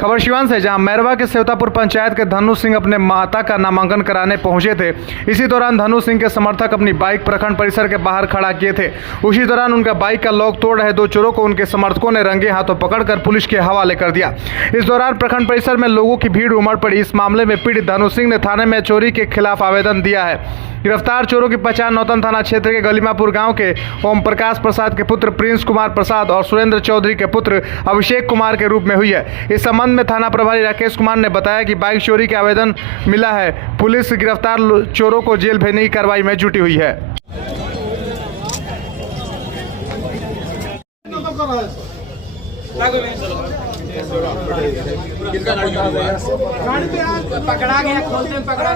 खबर शिवान से, जहां मैरवा के सेवतापुर पंचायत के धनु सिंह अपने माता का नामांकन कराने पहुंचे थे। इसी दौरान धनु सिंह के समर्थक अपनी बाइक प्रखंड परिसर के बाहर खड़ा किए थे। उसी दौरान उनका बाइक का लॉक तोड़ रहे दो चोरों को उनके समर्थकों ने रंगे हाथों पकड़कर पुलिस के हवाले कर दिया। इस दौरान प्रखंड परिसर में लोगों की भीड़ उमड़ पड़ी। इस मामले में पीड़ित धनु सिंह ने थाने में चोरी के खिलाफ आवेदन दिया है। गिरफ्तार चोरों की पहचान नौतन थाना क्षेत्र के गलीमापुर गांव के ओम प्रकाश प्रसाद के पुत्र प्रिंस कुमार प्रसाद और सुरेंद्र चौधरी के पुत्र अभिषेक कुमार के रूप में हुई है। इस संबंध में थाना प्रभारी राकेश कुमार ने बताया कि बाइक चोरी के आवेदन मिला है। पुलिस गिरफ्तार चोरों को जेल भेजने की कार्रवाई में जुटी हुई है। पकड़ा गया, खोलते में पकड़ा